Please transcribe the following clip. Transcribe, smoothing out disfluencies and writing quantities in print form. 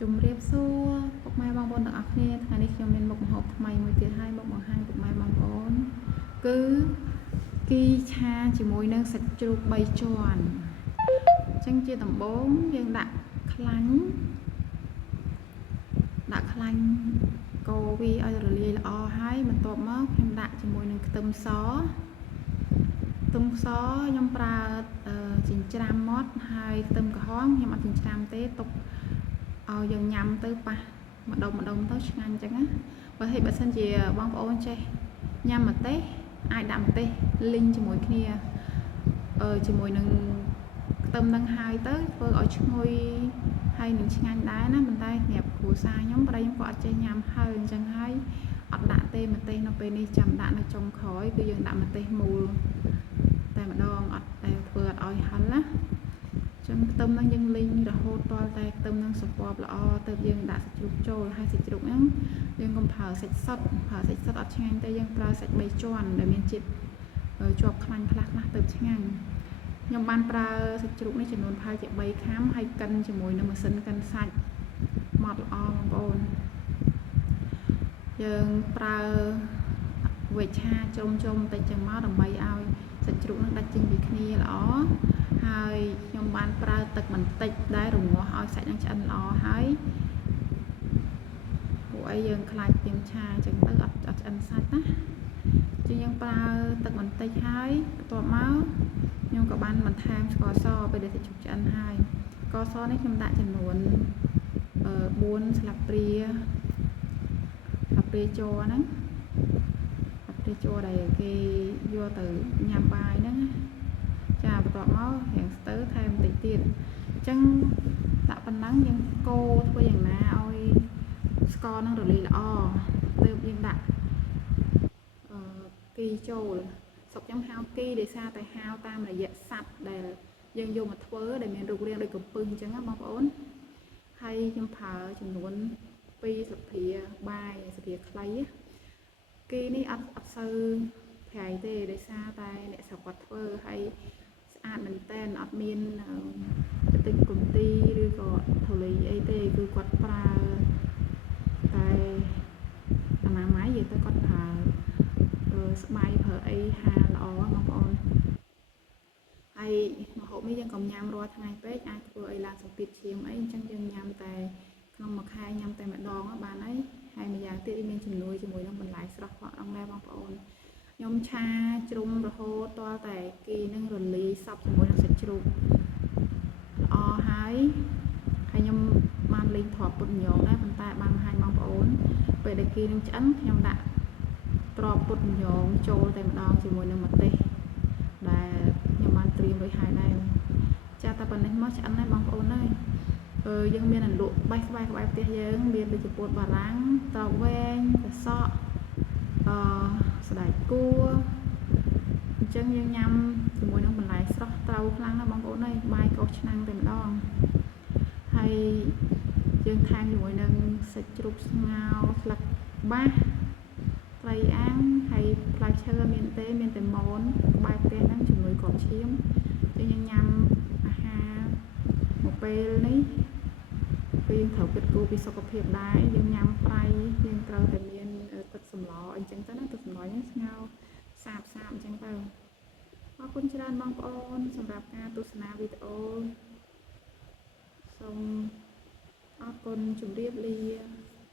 ជំរាបសួរពុកម៉ែបងប្អូនទាំងអស់គ្នាថ្ងៃនេះខ្ញុំមានមុខម្ហូបថ្មីមួយទៀតហើយមកបង្ហាញពុកម៉ែបងប្អូនគឺគីឆាជាមួយនឹងសាច់ជ្រូក3ជាន់អញ្ចឹងជាដំបូងយើងដាក់ខ្លាញ់កូរវាឲ្យរលាយល្អហើយបន្ទាប់មកខ្ញុំដាក់ជាមួយនឹងខ្ទឹមសខ្ញុំប្រើចិញ្ច្រាំមាត់ហើយខ្ទឹមក្រហមខ្ញុំអត់ចិញ្ច្រាំទេទុកឲ្យយើងញ៉ាំទៅប៉ះម្ដុំទៅឆ្ងាញ់អញ្ចឹងណាបើសិនជាបងប្អូនចេះញ៉ាំម្ទេសអាចដាក់ម្ទេសលីងជាមួយគ្នាជាមួយនឹងខ្ទឹមនឹងហើយទៅធ្វើឲ្យឈ្ងុយហើយនឹងឆ្ងាញ់ដែរណាប៉ុន្តែសម្រាប់គ្រួសារខ្ញុំប្តីខ្ញុំក៏អត់ចេះញ៉ាំហើយអញ្ចឹងហើយអត់ដាក់ទេម្ទេសនៅពេលនេះចាំដាក់នៅចុងក្រោយគឺយើងដាក់ម្ទេសមូលតែម្ដងអត់តែធ្វើអត់ឲ្យហិនណាចឹងខ្ទឹមហ្នឹងយើងលីងរហូតទាល់តែខ្ទឹមហ្នឹងស្រពាប់ល្អទៅយើងដាក់សាច់ជ្រូកចូលហើយសាច់ជ្រូកហ្នឹងយើងកុំប្រើសាច់សុទ្ធអត់ឆ្ងាញ់ទេយើងប្រើសាច់3ជាន់ដែលមានជាតិជាប់ខ្លាញ់ខ្លះទៅឆ្ងាញ់ខ្ញុំបានប្រើសាច់ជ្រូកនេះចំនួនប្រហែលជា3ខាំហើយកិនជាមួយនឹងម៉ាស៊ីនកិនសាច់ម៉ត់ល្អបងប្អូនយើងប្រើវែកឆាចុំបន្តិចចឹងមកដើម្បីឲ្យសាច់ជ្រូកនឹងដាច់ចេញពីគ្នាល្អហើយខ្ញុំបានប្រើទឹកបន្តិចដែររងាស់ឲ្យសាច់នឹងឆ្អិនល្អហើយពួកអីយើងខ្លាចទៀមឆាអញ្ចឹងទៅអត់ឆ្អិនសាច់ណាជាងយើងប្រើទឹកបន្តិចហើយបន្ទាប់មកខ្ញុំក៏បានបន្ថែមស្ករសពេលដែលសាច់ជ្រូកឆ្អិនហើយស្ករសនេះខ្ញុំដាក់ចំនួន4ស្លាបព្រាជ័រហ្នឹងជ័រដែលគេយកទៅញ៉ាំបាយហ្នឹងចាបន្ទាប់មករៀងស្ទើថែមបន្តិចទៀតអញ្ចឹងដាក់ប៉ុណ្ណឹងយើងកូរធ្វើយ៉ាងណាឲ្យស្ករហ្នឹងរលាយល្អទើបយើងដាក់គីចូលសុកខ្ញុំហៅគីដោយសារតែហៅតាមរយៈសัตว์ដែលយើងយកមកធ្វើដែលមានរូបរាងដូចកំពឹសអញ្ចឹងណាបងប្អូនហើយខ្ញុំប្រើចំនួន2ស្លាបព្រាបាយស្លាបព្រាខ្លីគីនេះអត់សូវប្រៃទេដោយសារតែអ្នកស្រុកគាត់ធ្វើហើយស្អាតមែនតើអត់មានទិញកំទីឬក៏ធូលីអីទេគឺគាត់ប្រើតែអនាម័យនិយាយទៅគាត់ប្រើស្បៃប្រើអីហាល្អបងប្អូនហើយម្ហូបនេះយើងកុំញ៉ាំរាល់ថ្ងៃពេកអាចធ្វើឲ្យឡើងសម្ពាធឈាមអីអញ្ចឹងយើងញ៉ាំតែក្នុងមួយខែញ៉ាំតែម្ដងបានហើយម្យ៉ាងទៀតមានជំនួយជាមួយនឹងបន្លែស្រស់ផងដែរបងប្អូនខ្ញុំឆាជ្រុំរហូតទាល់តែគីនឹងរលាយសព្វជាមួយនឹងសាច់ជ្រូកល្អហើយខ្ញុំបានលេងទ្រាប់ពុតញងដែរប៉ុន្តែបានបង្ហាញបងប្អូនពេលដែលគីនឹងឆ្អិនខ្ញុំដាក់ទ្រាប់ពុតញងចូលតែម្ដងជាមួយនឹងម្ទេសដែលខ្ញុំបានត្រៀមរួចហើយដែរចាតែប៉ុណ្ណេះមកឆ្អិនហើយបងប្អូនហើយយើងមានអន្លក់បេះក្បែរផ្ទះយើងមានដូចជាពោតបារាំងត្រប់វែងកសក់ស្ដាយគួរអញ្ចឹងយើងញ៉ាំជាមួយនឹងបន្លែស្រស់ត្រូវខ្លាំងណាស់បងប្អូនហើយបាយកោសឆ្នាំងតែម្ដងហើយយើងថែមជាមួយនឹងសាច់ជ្រូកស្ងោរស្លឹកបាសត្រីអាំងហើយផ្លែឈើមានតែមនក្បែរផ្ទះហ្នឹងជំនួយគ្រាប់ឈាមយើងញ៉ាំអាហារមួយពេលនេះយើងត្រូវគិតគូរពីសុខភាពដែរយើងញ៉ាំប្រៃយើងត្រូវតែមានទឹកសម្លអញ្ចឹងទៅណាទឹកសម្លហ្នឹងស្ងោរសាបអញ្ចឹងទៅអរគុណច្រើនបងប្អូនសម្រាប់ការទស្សនាវីដេអូសូមអរគុណជម្រាបលា